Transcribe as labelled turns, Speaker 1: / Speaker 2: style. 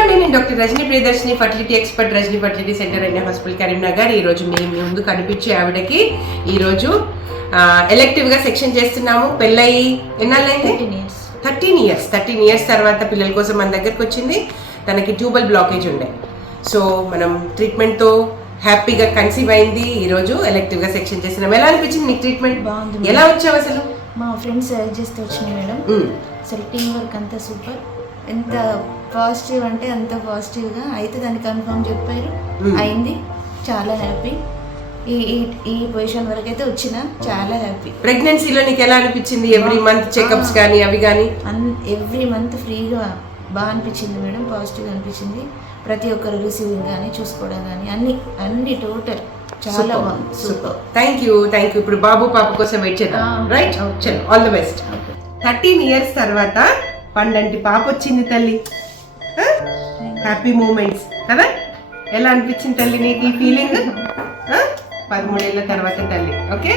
Speaker 1: అండి నేను doctor Rajani Priyadarshini fertility expert Rajani fertility centre అయిన హాస్పిటల్ కరీంనగర్. ఈ రోజు మేము మీ ముందు కనిపించే ఆవిడకి ఈ రోజు ఎలెక్టివ్గా సెక్షన్ చేస్తున్నాము. పెళ్ళయి ఎన్నాళ్ళైంది
Speaker 2: years
Speaker 1: thirteen years thirteen years తర్వాత పిల్లల కోసం మన దగ్గరకు వచ్చింది. తనకి ట్యూబల్ బ్లాకేజ్ ఉండే. సో మనం ట్రీట్మెంట్తో హ్యాపీగా కన్సీవ్ అయింది. ఈరోజు ఎలెక్టివ్గా సెక్షన్ చేసినాం ఎలా అనిపించింది నీకు ట్రీట్మెంట్
Speaker 2: బాగుంది
Speaker 1: ఎలా వచ్చావు అసలు?
Speaker 2: మా ఫ్రెండ్స్ సజెస్ట్ వచ్చినాయి మేడం. అసలు టీం వర్క్ అంతా సూపర్. ఎంత పాజిటివ్ అంటే అంత పాజిటివ్గా అయితే దాన్ని కన్ఫర్మ్ చెప్పారు.
Speaker 1: Hmm.
Speaker 2: అయింది. చాలా హ్యాపీ ఈ ఈ- ఈ పొజిషన్ వరకు అయితే వచ్చిన. చాలా హ్యాపీ
Speaker 1: ప్రెగ్నెన్సీలో నీకు ఎలా అనిపించింది? ఎవ్రీ మంత్ చెకప్స్ కానీ అవి కానీ
Speaker 2: అన్ ఎవ్రీ మంత్ ఫ్రీగా బాగా అనిపించింది మేడం. పాజిటివ్గా అనిపించింది. ప్రతి ఒక్కరు రిసీవింగ్ కానీ చూసుకోవడం కానీ అన్ని అన్ని టోటల్ చాలా బాగుంది. Super
Speaker 1: thank you thank you ఇప్పుడు బాబు పాప కోసం వెయిట్ చేద్దాం. Right all the best thirteen years తర్వాత పండంటి పాప వచ్చింది తల్లి హ్యాపీ మూమెంట్స్ కదా ఎలా అనిపించింది తల్లి నీకు ఈ ఫీలింగ్ పదమూడేళ్ళ తర్వాత తల్లి. ఓకే